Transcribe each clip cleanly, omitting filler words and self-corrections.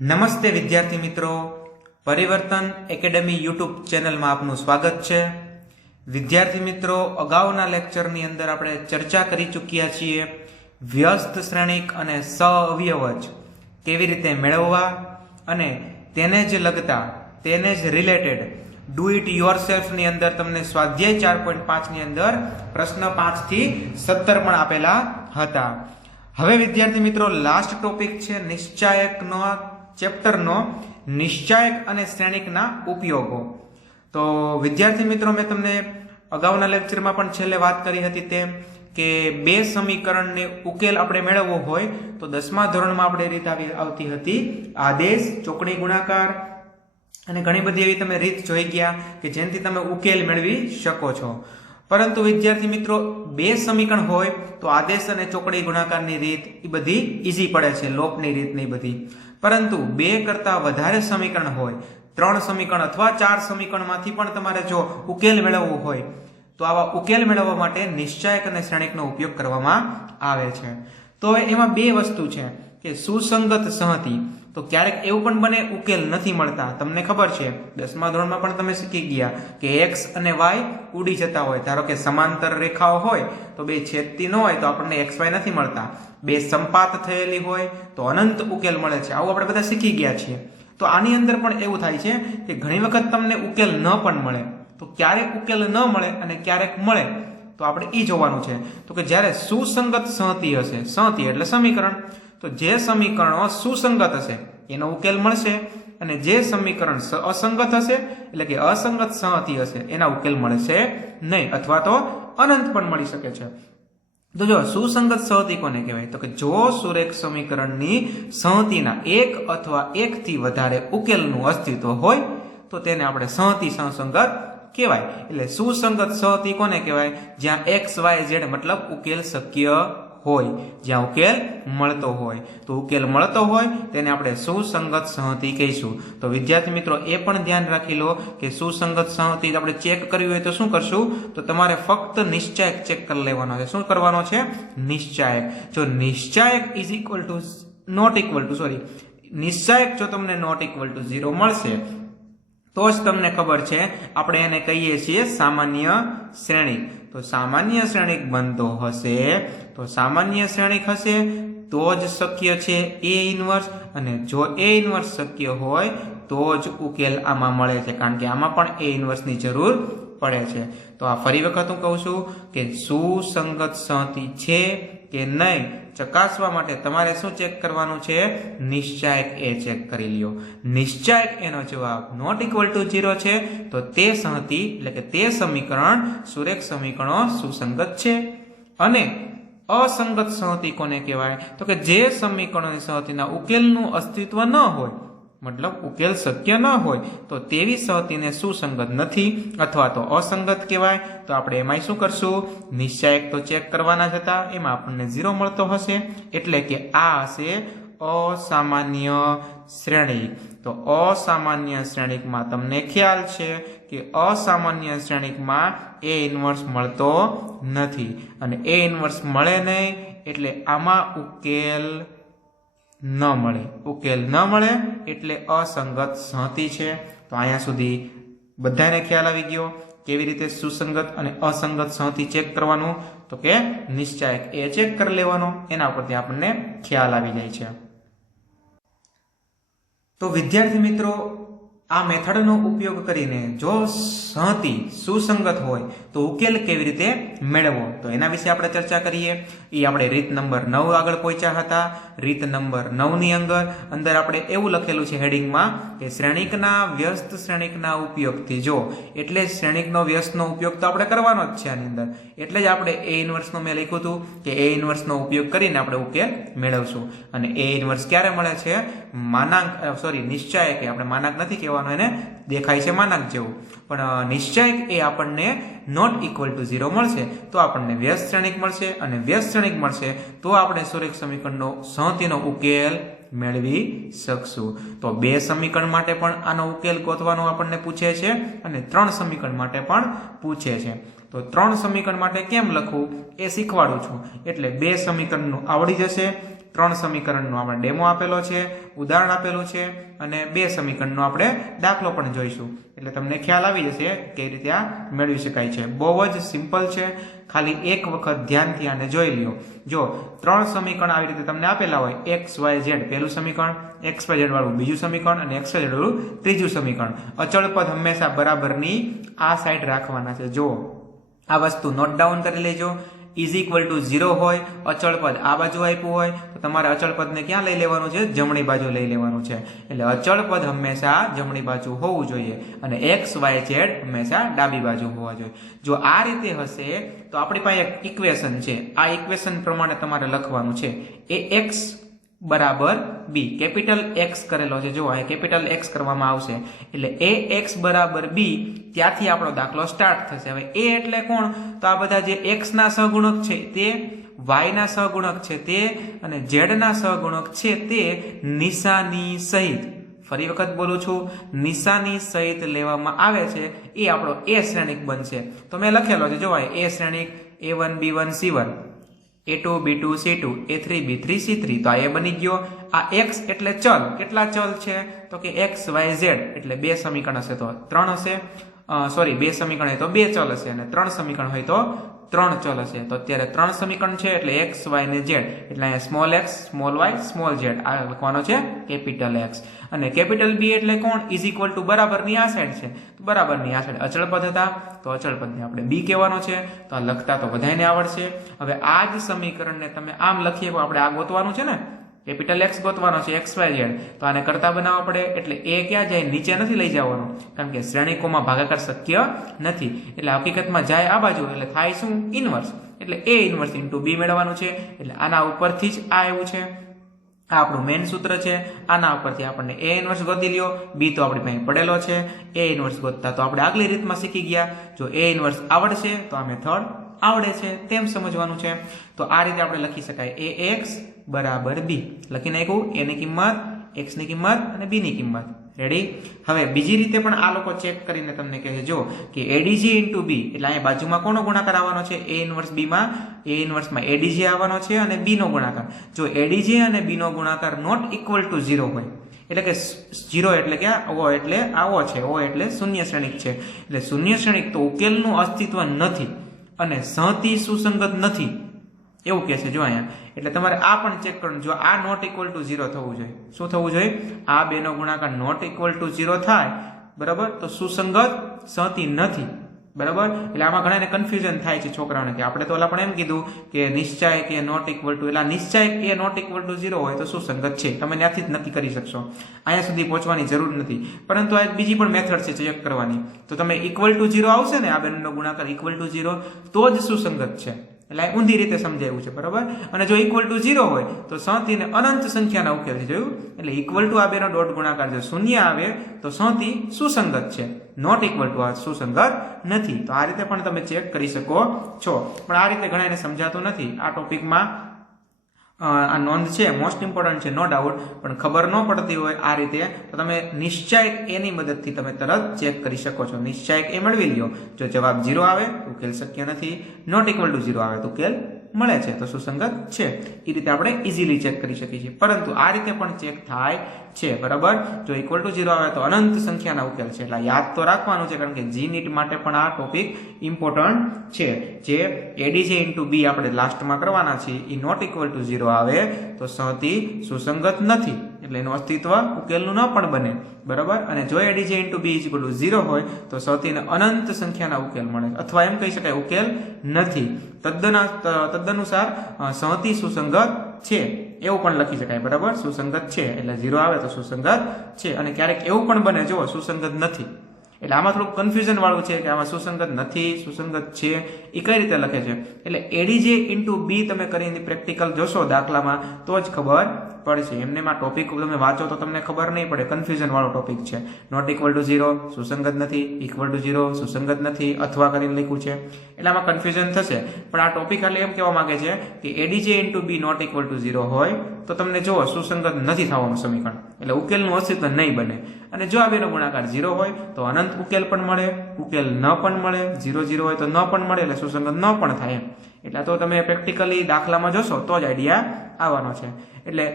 નમસ્તે વિદ્યાર્થી મિત્રો, પરિવર્તન એકેડમી યુટ્યુબ ચેનલમાં આપનું સ્વાગત છે. વિદ્યાર્થી મિત્રો, અગાઉના લેક્ચરની અંદર આપણે ચર્ચા કરી ચૂક્યા છીએ વ્યસ્ત શ્રેણિક અને સઅવયવજ કેવી રીતે મેળવવા અને તેને જ લગતા, તેને જ રિલેટેડ ડુ ઇટ યોરસેલ્ફની અંદર તમને સ્વાધ્યાય 4.5 ની અંદર પ્રશ્ન 5 થી 17 પણ આપેલા હતા. હવે વિદ્યાર્થી મિત્રો, લાસ્ટ ટોપિક છે નિશ્ચાયકનો ચેપ્ટરનો નિશ્ચાયક અને શ્રેણિકના ઉપયોગો. તો વિદ્યાર્થી મિત્રો, મેં તમને અગાઉના લેક્ચરમાં પણ છેલ્લે વાત કરી હતી તેમ કે બે સમીકરણને ઉકેલ આપણે મેળવવો હોય તો 10મા ધોરણમાં આપણે રીત આવતી હતી આદેશ, ચોકડી ગુણાકાર અને ઘણી બધી એવી તમે રીત જોઈ ગયા કે જેનાથી તમે ઉકેલ મેળવી શકો છો. પરંતુ વિદ્યાર્થી મિત્રો, બે સમીકરણ હોય તો આદેશ અને ચોકડી ગુણાકારની રીત એ બધી ઈઝી પડે છે, લોપની રીત ને બધી. પરંતુ બે કરતા વધારે સમીકરણ હોય, 3 સમીકરણ અથવા 4 સમીકરણમાંથી પણ તમારે જો ઉકેલ મેળવવો હોય તો આવા ઉકેલ મેળવવા માટે નિશ્ચાયક અને શ્રેણિકનો ઉપયોગ કરવામાં આવે છે. તો હવે એમાં બે વસ્તુ છે કે સુસંગત સંહતિ. તો ક્યારેક એવું પણ બને ઉકેલ નથી મળતા. તમને ખબર છે 10મા ધોરણમાં પણ તમે શીખી ગયા કે x અને y ઉડી જતા હોય. ધારો કે સમાંતર રેખાઓ હોય તો બે છેદતી ન હોય તો આપણને xy નથી મળતા. બે સંપાત થયેલી હોય તો અનંત ઉકેલ મળે છે. આવું આપણે બધા શીખી ગયા છીએ. તો આની અંદર પણ એવું થાય છે કે ઘણી વખત તમને ઉકેલ ન પણ મળે. તો ક્યારેક ઉકેલ ન મળે અને ક્યારેક મળે તો આપણે એ જોવાનું છે. તો કે જ્યારે સુસંગત સંહતિ હશે, સંહતિ એટલે સમીકરણ, તો જે સમીકરણો સુસંગત હશે એનો ઉકેલ મળશે અને જે સમીકરણ અસંગત હશે એટલે કે અસંગત સંહતિ હશે એના ઉકેલ મળશે નહીં, અથવા તો અનંત પણ મળી શકે છે. તો જો સુસંગત સંહતિ કોને કહેવાય? તો કે જો સુરેખ સમીકરણની સંહતિના એક અથવા એકથી વધારે ઉકેલનું અસ્તિત્વ હોય તો તેને આપણે સંહતિ સુસંગત કહેવાય. એટલે સુસંગત સંહતિ કોને કહેવાય? જ્યાં x y z મતલબ ઉકેલ શક્ય હોય, જ્યાં ઉકેલ મળતો હોય. તો ઉકેલ મળતો હોય તેને આપણે સુસંગત સંહતિ કહીશું. તો વિદ્યાર્થી મિત્રો, એ પણ ધ્યાન રાખી લો કે સુસંગત સંહતિ આપણે ચેક કરવી હોય તો શું કરશું? તો તમારે ફક્ત નિશ્ચાયક ચેક કરી લેવાનો છે. શું કરવાનો છે? નિશ્ચાયક. જો નિશ્ચાયક is equal to not equal to નિશ્ચાયક જો તમને નોટ ઇક્વલ ટુ 0 મળશે તો જ તમને ખબર છે આપણે એને કહીએ છીએ સામાન્ય શ્રેણિક. તો સામાન્ય શ્રેણિક બનતો હશે તો સામાન્ય શ્રેણિક હશે તો જ શક્ય છે A ઇન્વર્સ, અને જો A ઇન્વર્સ શક્ય હોય તો જ ઉકેલ આમાં મળે છે, કારણ કે આમાં પણ A ઇન્વર્સની જરૂર પડે છે. તો આ ફરી વખત હું કહું છું કે સુસંગત સંહતિ છે કે નહીં ચકાસવા માટે તમારે શું ચેક કરવાનું છે? નિશ્ચાયક એ ચેક કરી લ્યો. નિશ્ચાયક એનો જવાબ નોટ ઇક્વલ ટુ 0 છે તો તે સંહતિ એટલે કે તે સમીકરણ સુરેખ સમીકરણો સુસંગત છે. અને અસંગત સંહતિ કોને કહેવાય? તો કે જે સમીકરણોની સંહતિના ઉકેલનું અસ્તિત્વ ન હોય, મતલબ ઉકેલ શક્ય ન હોય તો તેવી સંહતિને સુસંગત નથી અથવા તો અસંગત કહેવાય. તો આપણે એમાં શું કરશું? નિશ્ચાયક તો ચેક કરવાના જ હતા, એમાં આપણને 0 મળતો હશે એટલે કે આ હશે અસામાન્ય શ્રેણિક. તો અસામાન્ય શ્રેણિકમાં તમને ખ્યાલ છે કે અસામાન્ય શ્રેણિકમાં A ઇન્વર્સ મળતો નથી, અને A ઇન્વર્સ મળે નહીં એટલે આમાં ઉકેલ ન મળે. ઉકેલ ન મળે એટલે અસંગત સંહતિ છે. તો અહીંયા સુધી બધાને ખ્યાલ આવી ગયો કેવી રીતે સુસંગત અને અસંગત સંહતિ ચેક કરવાનું? તો કે નિશ્ચાયક એ ચેક કરી લેવાનો, એના પરથી આપણને ખ્યાલ આવી જાય છે. તો વિદ્યાર્થી મિત્રો, આ મેથડનો ઉપયોગ કરીને જો સંહતિ સુસંગત હોય તો ઉકેલ કેવી રીતે મેળવવો તો એના વિશે આપણે ચર્ચા કરીએ. એ આપણે રીત નંબર 9 આગળ પહોંચ્યા હતા. રીત નંબર 9 ની અંદર આપણે એવું લખેલું છે હેડિંગમાં કે શ્રેણિકના વ્યસ્ત શ્રેણિકના ઉપયોગથી જો, એટલે શ્રેણિકનો વ્યસ્તનો ઉપયોગ તો આપણે કરવાનો જ છે આની અંદર. એટલે જ આપણે A ઇન્વર્સનો મેં લખ્યું હતું કે A ઇન્વર્સનો ઉપયોગ કરીને આપણે ઉકેલ મેળવશું. અને A ઇન્વર્સ ક્યારે મળે છે? નિશ્ચાયક. આપણે માનાંક નથી કહેવાનો, એને દેખાય છે માનાંક જેવું, પણ નિશ્ચાયક એ આપણને નોટ ઇક્વલ ટુ 0 મળશે તો આપણને વ્યસ્ત શ્રેણિક મળશે, અને વ્યસ્ત શ્રેણિક મળશે તો આપણે સુરેખ સમીકરણનો સંહતિનો ઉકેલ મેળવી શકશું. તો બે સમીકરણ માટે પણ આનો ઉકેલ ગોતવાનો આપણને પૂછે છે અને 3 સમીકરણ માટે પણ પૂછે છે. તો 3 સમીકરણ માટે કેમ લખવું એ શીખવાડું છું. એટલે બે સમીકરણનું આવડી જશે 3 સમીકરણનો આપણે ડેમો આપેલો છે, ઉદાહરણ આપેલું છે અને 2 સમીકરણનો આપણે દાખલો પણ જોઈશું. એટલે તમને ખ્યાલ આવી જશે કઈ રીતે આ મેળવી શકાય છે. બહુ જ સિમ્પલ છે, ખાલી એક વખત ધ્યાનથી આને જોઈ લ્યો. જો 3 સમીકરણ આવી રીતે તમને આપેલા હોય, x y z પહેલું સમીકરણ, x y z વાળું બીજું સમીકરણ અને x y z વાળું ત્રીજું સમીકરણ. અચળ પદ હંમેશા બરાબરની આ સાઈડ રાખવાના છે. જો આ વસ્તુ નોટ ડાઉન કરી લેજો. ઇઝ ઇક્વલ ટુ 0 હોય, અચળ પદ આ બાજુ આપ્યું હોય તો તમારે અચળ પદને ક્યાં લઈ લેવાનું છે? જમણી બાજુ લઈ લેવાનું છે. એટલે અચળ પદ હંમેશા જમણી બાજુ હોવું જોઈએ અને x y z હંમેશા ડાબી બાજુ હોવા જોઈએ. જો આ રીતે હશે તો આપણી પાસે એક ઇક્વેશન છે. આ ઇક્વેશન પ્રમાણે તમારે લખવાનું છે ax બરાબર b. કેપિટલ x કરેલો છે, જો અહીં કેપિટલ x કરવામાં આવશે એટલે ax બરાબર b. ત્યાંથી આપણો દાખલો સ્ટાર્ટ થશે. હવે a એટલે કોણ? તો આ બધા જે x ના સહગુણક છે તે, y ના સહગુણક છે તે અને z ના સહગુણક છે તે નિશાની સહિત, ફરી વખત બોલું છું, નિશાની સહિત લેવામાં આવે છે. એ આપણો a શ્રેણિક બનશે. તો મેં લખેલો છે, જો અહીં a શ્રેણિક a1 b1 c1, a2 b2 c2, a3 b3 c3. તો આ એ બની ગયો. આ x એટલે ચલ. કેટલા ચલ છે? તો કે x y z. એટલે 2 સમીકરણ હશે તો 3 હશે. સોરી, 2 સમીકરણ હોય તો 2 ચલ હશે અને 3 સમીકરણ હોય તો 3 ચલ હશે. તો અત્યારે 3 સમીકરણ છે એટલે x y ને z. એટલે અહીંયા small x small y small z આ લખવાનો છે કેપિટલ x. અને કેપિટલ b એટલે કોણ? ઇઝ ઇક્વલ ટુ બરાબરની આ સાઈડ છે. તો બરાબરની આ સાઈડ અચળ પદ હતા તો અચળ પદને આપણે b કહેવાનો છે. તો આ લખતા તો બધાને આવડશે. હવે આ જ સમીકરણને તમે આમ લખીએ, આપણે આ ગોતવાનું છે ને, કેપિટલ x ગોતવાનો છે, x y z. તો આને કરતા બનાવવા પડે એટલે a ક્યાં જાય? નીચે નથી લઈ જવાનો, કારણ કે શ્રેણિકોમાં ભાગાકાર શક્ય નથી. એટલે હકીકતમાં જાય આ બાજુ એટલે થાય શું? ઇન્વર્સ. એટલે a ઇન્વર્સ ઇન્ટુ b મેળવવાનું છે. એટલે આના ઉપરથી જ આ આવ્યું છે. આ આપણું મેઇન સૂત્ર છે. આના ઉપરથી આપણને a ઇન્વર્સ ગોતી લ્યો. b તો આપણી પાસે પડેલો છે. a ઇન્વર્સ ગોતતા તો આપણે આગલી રીતમાં શીખી ગયા. જો a ઇન્વર્સ આવડશે તો આ મેથડ આવડે છે તેમ સમજવાનું છે. તો આ રીતે આપણે લખી શકાય ax બરાબર b. લખી નાખ્યું. a ની કિંમત, x ની કિંમત અને b ની કિંમત. રેડી? હવે બીજી રીતે પણ આ લોકો ચેક કરીને તમને કહે છે, જો કે adj ઇન્ટુ b. એટલે અહીંયા બાજુમાં કોનો ગુણાકાર આવવાનો છે? a ઇન્વર્સ b માં, a ઇન્વર્સમાં adj આવવાનો છે અને b નો ગુણાકાર. જો adj અને b નો ગુણાકાર નોટ ઇક્વલ ટુ 0 હોય, એટલે કે 0 એટલે કે o એટલે આવો છે, o એટલે શૂન્ય શ્રેણિક છે. એટલે શૂન્ય શ્રેણિક તો ઉકેલનું અસ્તિત્વ નથી અને સહતી સુસંગત નથી એવું કહે છે. જો અહીંયા એટલે તમારે આ પણ ચેક કરવાનું. જો આ નોટ ઇક્વલ ટુ 0 થવું જોઈએ. શું થવું જોઈએ? આ બેનો ગુણાકાર નોટ ઇક્વલ ટુ 0 થાય, બરાબર, તો સુસંગત સહતી નથી. બરાબર? એટલે આમાં ઘણાને કન્ફ્યુઝન થાય છે છોકરાઓને, કે આપણે તો ઓલા પણ એમ કીધું કે નિશ્ચાયક એ નોટ ઇક્વલ ટુ, એટલે નિશ્ચાયક એ નોટ ઇક્વલ ટુ 0 હોય તો સુસંગત છે. તમે ત્યાંથી જ નક્કી કરી શકશો. અહીંયા સુધી પહોંચવાની જરૂર નથી. પરંતુ આ એક બીજી પણ મેથડ છે ચેક કરવાની. તો તમે ઇક્વલ ટુ 0 આવશે ને, આ બેનો ગુણાકાર ઇક્વલ ટુ 0, તો જ સુસંગત છે. એટલે ઊંધી રીતે સમજાયું છે. બરાબર? અને જો ઇક્વલ ટુ 0 હોય તો સહતી ને અનંત સંખ્યાના ઉકેલ છે. જોયું? એટલે ઇક્વલ ટુ આ બેનો ડોટ ગુણાકાર જો શૂન્ય આવે તો સહતી સુસંગત છે, નોટ ઇક્વલ ટુ આ સુસંગત નથી. તો આ રીતે પણ તમે ચેક કરી શકો છો. પણ આ રીતે ઘણાને સમજાતું નથી. આ ટોપિકમાં આ નોંધ છે, મોસ્ટ ઇમ્પોર્ટન્ટ છે, નો ડાઉટ. પણ ખબર ન પડતી હોય આ રીતે તો તમે નિશ્ચાયક એની મદદથી તમે તરત ચેક કરી શકો છો. નિશ્ચાયક એ મેળવી લ્યો. જો જવાબ 0 આવે તો ઉકેલ શક્ય નથી, નોટ ઇક્વલ ટુ 0 આવે તો ઉકેલ મળે છે, તો સુસંગત છે. એ રીતે આપણે ઇઝીલી ચેક કરી શકીએ છીએ. પરંતુ આ રીતે પણ ચેક થાય છે. બરાબર? જો ઇક્વલ ટુ 0 આવે તો અનંત સંખ્યાના ઉકેલ છે. એટલે યાદ તો રાખવાનું છે, કારણ કે જી નીટ માટે પણ આ ટોપિક ઇમ્પોર્ટન્ટ છે. જે adj ઇન્ટુ b આપણે લાસ્ટમાં કરવાના છીએ, એ નોટ ઇક્વલ ટુ 0 આવે તો સહતી સુસંગત નથી, એટલે એનું અસ્તિત્વ ઉકેલનું ન પણ બને. બરાબર? અને જો adj into b is equal to 0 હોય તો સહતીને અનંત સંખ્યાના ઉકેલ મળે, અથવા એમ કહી શકાય ઉકેલ નથી. તદનુસાર સહતી સુસંગત છે એવું પણ લખી શકાય. બરાબર? સુસંગત છે એટલે 0 આવે તો સુસંગત છે. અને ક્યારેક એવું પણ બને, જો સુસંગત નથી, એટલે આમાં થોડુંક કન્ફ્યુઝન વાળું છે કે આમાં સુસંગત નથી, સુસંગત છે, એ કઈ રીતે લખે છે. એટલે adj ઇન્ટુ b તમે કરીને પ્રેક્ટિકલ જોશો દાખલામાં તો જ ખબર પડશે. એમને આ ટોપિક તમે વાંચો તો તમને ખબર નહીં પડે. કન્ફ્યુઝન વાળો ટોપિક છે. નોટ ઇક્વલ ટુ 0 સુસંગત નથી, ઇક્વલ ટુ 0 સુસંગત નથી, અથવા કરીને લખ્યું છે, એટલે આમાં કન્ફ્યુઝન થશે. પણ આ ટોપિક એટલે એમ કહેવા માંગે છે કે adj into b not equal to 0 હોય તો તમને જો સુસંગત નથી થવાનું સમીકરણ, એટલે ઉકેલનું અસ્તિત્વ નહીં બને. અને જો આ બેનો ગુણાકાર 0 હોય તો અનંત ઉકેલ પણ મળે, ઉકેલ ન પણ મળે, 0 0 હોય તો ન પણ મળે, એટલે સુસંગત ન પણ થાય. એટલે તો તમે પ્રેક્ટિકલી દાખલામાં જોશો તો જ આઈડિયા આવવાનો છે. એટલે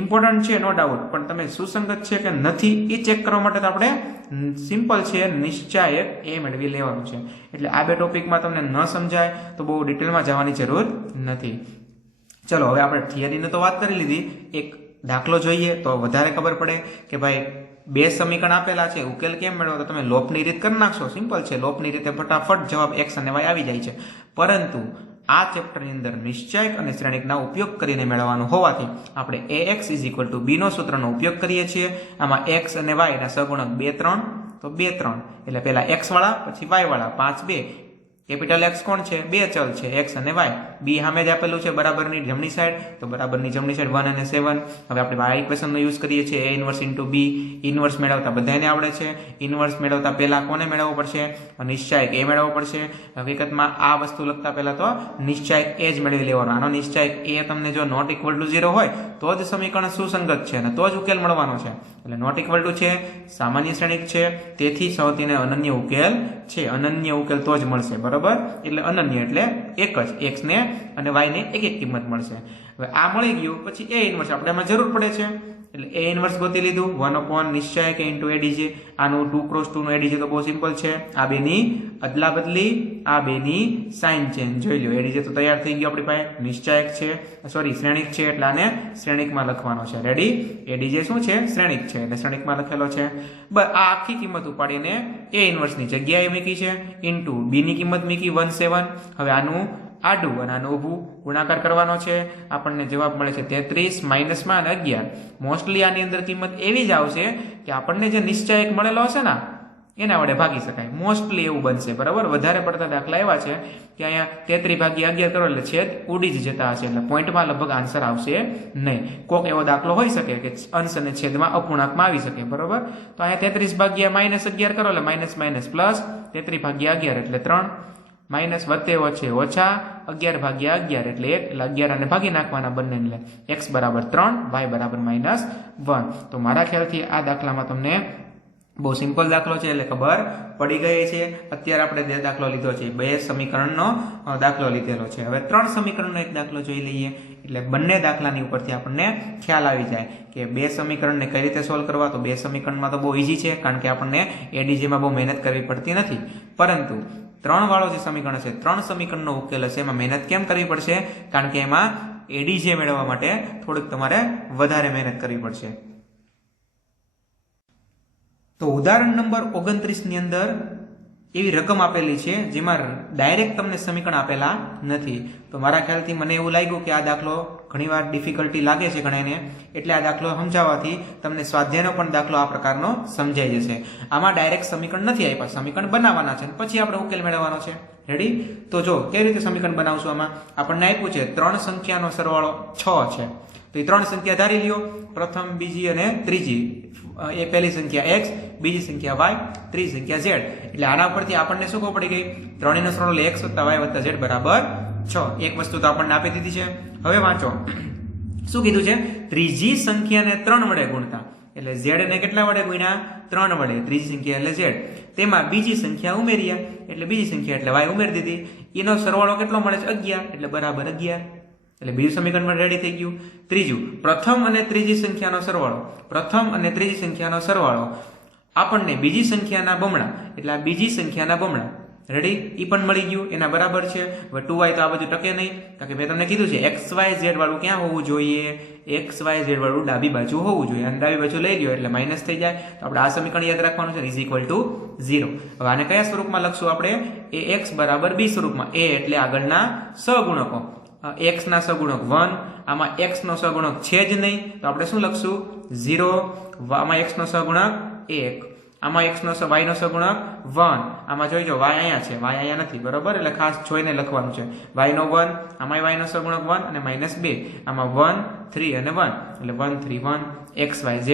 ઇમ્પોર્ટન્ટ છે નો ડાઉટ, પણ તમે સુસંગત છે કે નથી એ ચેક કરવા માટે તો આપણે સિમ્પલ છે નિશ્ચાયક એ મેળવી લેવાનું છે. એટલે આ બે ટોપિકમાં તમને ન સમજાય તો બહુ ડિટેલમાં જવાની જરૂર નથી. ચલો હવે આપણે થિયરીની તો વાત કરી લીધી, એક દાખલો જોઈએ તો વધારે ખબર પડે કે ભાઈ બે સમીકરણ આપેલા છે, ઉકેલ કેમ મેળવો? તો તમે લોપની રીત કરી નાખશો, સિમ્પલ છે. લોપની રીતે ફટાફટ જવાબ x અને y આવી જાય છે. પરંતુ આ ચેપ્ટરની અંદર નિશ્ચાયક અને શ્રેણિકના ઉપયોગ કરીને મેળવવાનું હોવાથી આપણે ax b નો સૂત્રનો ઉપયોગ કરીએ છીએ. આમાં x અને y ના સહગુણક 2 3, તો 2 3 એટલે પહેલા x વાળા પછી y વાળા 5 2. કેપિટલ X કોણ છે? બે ચલ છે x અને y. b સામે જ આપેલું છે બરાબરની જમણી સાઈડ, તો બરાબરની જમણી સાઈડ 1 અને 7. હવે આપણે આ ઇક્વેશનનો યુઝ કરીએ છીએ a inverse into b. Inverse મેળવતા બધાને આવડે છે. ઇન્વર્સ મેળવતા પહેલા કોને મેળવવો પડશે? નિશ્ચાયક એ મેળવવો પડશે. હકીકતમાં આ વસ્તુ લખતા પહેલા તો નિશ્ચાયક એ જ મેળવી લેવાનો. આનો નિશ્ચાયક એ તમને જો નોટ ઇક્વલ ટુ 0 હોય તો જ સમીકરણ સુસંગત છે અને તો જ ઉકેલ મળવાનો છે. એટલે નોટ ઇક્વલ ટુ છે, સામાન્ય શ્રેણિક છે, તેથી સૌથી અનન્ય ઉકેલ છે. અનન્ય ઉકેલ તો જ મળશે, બરાબર? એટલે અનન્ય એટલે એક જ, x ને અને y ને એક એક કિંમત મળશે. હવે આ મળી ગયું, પછી a ઇન્વર્સ આપણે આમાં જરૂર પડે છે એટલે a ઇન્વર્સ ગોતી લીધું. 1 નિશ્ચાયક ઇન્ટુ એડીજે. આનું 2 × 2 નું એડીજે તો બહુ સિમ્પલ છે. આ બેની અદલા બદલી, આ બેની સાઇન ચેન્જ જોઈ લો. એડીજે તો તૈયાર થઈ ગયો આપણી પાસે. નિશ્ચાયક છે, સોરી શ્રેણિક છે એટલે આને શ્રેણિકમાં લખવાનો છે. રેડી? એડીજે શું છે? શ્રેણિક છે એટલે શ્રેણિકમાં લખેલો છે. બસ આ આખી કિંમત ઉપાડીને a ઇન્વર્સની જગ્યાએ મૂકી છે, ઇન્ટુ b ની કિંમત મૂકી 1 7. હવે આનું આડું અને આનું ઊભું ગુણાકાર કરવાનો છે. આપણને જવાબ મળે છે 33 માઇનસમાં અને 11. મોસ્ટલી આની અંદર કિંમત એવી જ આવશે કે આપણને જે નિશ્ચાયક મળેલો હશે ને એના વડે ભાગી શકાય. મોસ્ટલી એવું બનશે, બરાબર? વધારે પડતા દાખલા એવા છે કે અહીંયા 33 ભાગ્યા 11 કરો એટલે છેદ ઉડી જ જતા હશે, એટલે પોઈન્ટમાં લગભગ આન્સર આવશે નહીં. કોક એવો દાખલો હોઈ શકે કે અંશ અને છેદમાં અપૂર્ણાંકમાં આવી શકે, બરાબર? તો અહીંયા 33 ભાગ્યા -11 કરો એટલે માઇનસ માઇનસ પ્લસ, 33 ભાગ્યા 11 એટલે 3, માઇનસ વત્તે વચ્ચે ઓછા, 11 ભાગ્યા 11 એટલે 1, એટલે 11 આને ભાગી નાખવાના બંને, એટલે x બરાબર 3, y બરાબર -1. તો મારા ખ્યાલથી આ દાખલામાં તમને બહુ સિમ્પલ દાખલો છે એટલે ખબર પડી ગઈ છે. અત્યારે આપણે દાખલો લીધો છે, બે સમીકરણનો દાખલો લીધેલો છે. હવે 3 સમીકરણનો એક દાખલો જોઈ લઈએ એટલે બંને દાખલાની ઉપરથી આપણને ખ્યાલ આવી જાય કે બે સમીકરણને કઈ રીતે સોલ્વ કરવા. તો બે સમીકરણમાં તો બહુ ઈઝી છે, કારણ કે આપણને એડીજીમાં બહુ મહેનત કરવી પડતી નથી. પરંતુ 3 વાળો જે સમીકરણ છે, 3 સમીકરણનો ઉકેલ હશે, એમાં મહેનત કેમ કરવી પડશે? કારણ કે એમાં એડીજે મેળવવા માટે થોડીક તમારે વધારે મહેનત કરવી પડશે. તો ઉદાહરણ નંબર 29 ની અંદર એવી રકમ આપેલી છે જેમાં ડાયરેક્ટ તમને સમીકરણ આપેલા નથી. તો મારા ખ્યાલથી મને એવું લાગ્યું કે આ દાખલો ઘણીવાર ડિફિકલ્ટી લાગે છે ઘણાને, એટલે આ દાખલો સમજાવવાથી તમને સ્વાધ્યાયનો પણ દાખલો આ પ્રકારનો સમજાઈ જશે. આમાં ડાયરેક્ટ સમીકરણ નથી આપ્યા, સમીકરણ બનાવવાના છે પછી આપણે ઉકેલ મેળવવાનો છે. રેડી? તો જો કેવી રીતે સમીકરણ બનાવશું. આમાં આપણને આપ્યું છે 3 સંખ્યાનો સરવાળો 6 છે. તો એ 3 સંખ્યા ધારી લ્યો, પ્રથમ, બીજી અને ત્રીજી. એ પહેલી સંખ્યા x, બીજી સંખ્યા y, ત્રીજી સંખ્યા z. એટલે આના પરથી આપણને શું ખબર પડી ગઈ? 3 નો સરવાળો x + y + z બરાબર 6. એક વસ્તુ તો આપણને આપી દીધી છે. હવે વાંચો શું કીધું છે? ત્રીજી સંખ્યાને 3 વડે ગુણતા, એટલે z ને કેટલા વડે ગુણ્યા? 3 વડે. ત્રીજી સંખ્યા એટલે z. તેમાં બીજી સંખ્યા ઉમેર્યા, એટલે બીજી સંખ્યા એટલે y ઉમેરી દીધી. એનો સરવાળો કેટલો મળે છે? 11, એટલે બરાબર 11. એટલે બીજું સમીકરણ પણ રેડી થઈ ગયું. ત્રીજું, પ્રથમ અને ત્રીજી સંખ્યાનો સરવાળો. પ્રથમ અને ત્રીજી સંખ્યાનો સરવાળો આપણને બીજી સંખ્યાના બમણા, એટલે આ બીજી સંખ્યાના બમણા. રેડી? એ પણ મળી ગયું, એના બરાબર છે. હવે 2y તો આ બાજુ ટકે નહીં, કારણ કે મેં તમને કીધું છે xyz વાળું ક્યાં હોવું જોઈએ? xyz વાળું ડાબી બાજુ હોવું જોઈએ. અને ડાબી બાજુ લઈ ગયો એટલે માઇનસ થઈ જાય. તો આપણે આ સમીકરણ યાદ રાખવાનું છે, = 0. હવે આને કયા સ્વરૂપમાં લખશું આપણે? ax બરાબર b સ્વરૂપમાં. a એટલે આગળના સહગુણકો, x ના સહગુણક 1, આમાં x નો સહગુણક છે જ નહીં, તો આપણે શું લખશું? 0. આમાં x નો સહગુણક 1, આમાં x નો y નો સહગુણક 1. આમાં જોઈજો y અહીંયા છે, y અહીંયા નથી, બરોબર? એટલે ખાસ જોઈને લખવાનું છે. y નો 1, આમાં y નો સહગુણક 1 અને -2. આમાં 1 3 અને 1, એટલે 1 3 1 x y z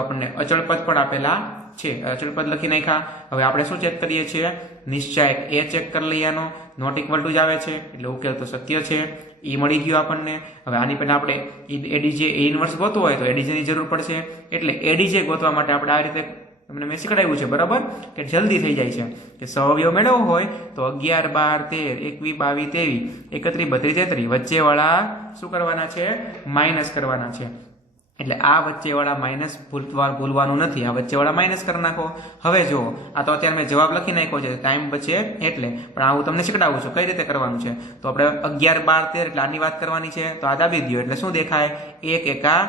આપણને અચળ પદ પણ આપેલા છે. અચળ પદ લખી નાખ્યા. હવે આપણે શું ચેક કરીએ છીએ? નિશ્ચાયક એ ચેક કરી લઈએ. આનો નોટ ઇક્વલ ટુ જ આવે છે એટલે ઉકેલ તો સત્ય છે. એ મળી ગયું આપણને. હવે આની પહેલા આપણે એડીજે એ ઇન્વર્સ ગોતવો હોય તો એડીજે ની જરૂર પડશે. એટલે એડીજે ગોતવા માટે આપણે આ રીતે તમને મેં શીખડાવ્યું છે બરાબર, કે જલ્દી થઈ જાય છે. કે સહઅવયવ મેળવવો હોય તો 11, 12, 13, 21, 22, 23, 31, 32, 33 વચ્ચેવાળા શું કરવાના છે? માઇનસ કરવાના છે. એટલે આ વચ્ચેવાળા માઇનસ ભૂલવાનું નથી, આ વચ્ચેવાળા માઇનસ કરી નાખો. હવે જુઓ, આ તો અત્યારે મેં જવાબ લખી નાખ્યો છે ટાઈમ બચે એટલે, પણ આ હું તમને શીખડાવું છું કઈ રીતે કરવાનું છે. તો આપણે 11, 12, 13 એટલે આની વાત કરવાની છે. તો આ દાબી દો એટલે શું દેખાય? 1 એકા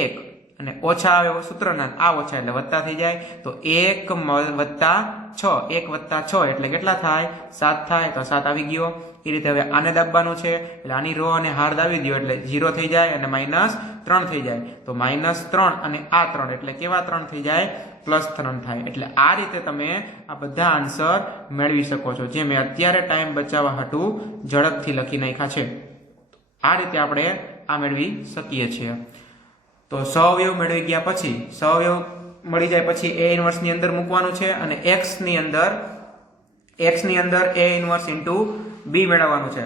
1 અને ઓછા આવે સૂત્રના, આ ઓછા એટલે વત્તા થઈ જાય. તો 1 વત્તા 6, 1 વત્તા 6 એટલે કેટલા થાય? 7 થાય. તો 7 આવી ગયો. એ રીતે હવે આને દાબવાનું છે એટલે આની રો અને હાર દાબી દો એટલે 0 થઈ જાય અને -3 થઈ જાય. તો -3 અને આ 3 એટલે કેવા 3 થઈ જાય? +3 થાય. એટલે આ રીતે તમે આ બધા આન્સર મેળવી શકો છો, જે મેં અત્યારે ટાઈમ બચાવવા હાટુ ઝડપથી લખી નાખ્યા છે. આ રીતે આપણે આ મેળવી શકીએ છીએ. તો સહઅવયવ મેળવી ગયા પછી, સહઅવયવ મળી જાય પછી A ઇન્વર્સ ની અંદર મૂકવાનું છે અને x ની અંદર A ઇન્વર્સ ઇન્ટુ B મેળવવાનું છે.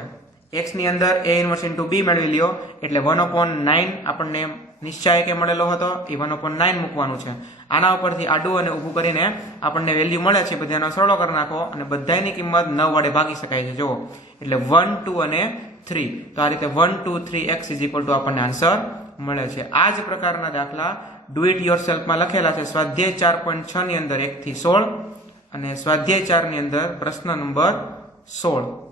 x ની અંદર A ઇન્વર્સ ઇન્ટુ B મેળવી લ્યો એટલે 1/9 આપણને નિશ્ચય કે મળેલો હતો એ 1/9 મૂકવાનું છે. આના ઉપરથી આડું અને ઊભું કરીને આપણને વેલ્યુ મળે છે, બધાનો સરળો કરી નાખો અને બધાની કિંમત 9 વડે ભાગી શકાય છે. જુઓ, એટલે 1, 2 અને 3. તો આ રીતે 1, 2, 3x આપણને આન્સર મળે છે. આ જ પ્રકારના દાખલા ડુ ઇટ યોર સેલ્ફમાં લખેલા છે સ્વાધ્યાય 4.6 ની અંદર 1 થી 16 અને સ્વાધ્યાય 4 ની અંદર પ્રશ્ન નંબર 16.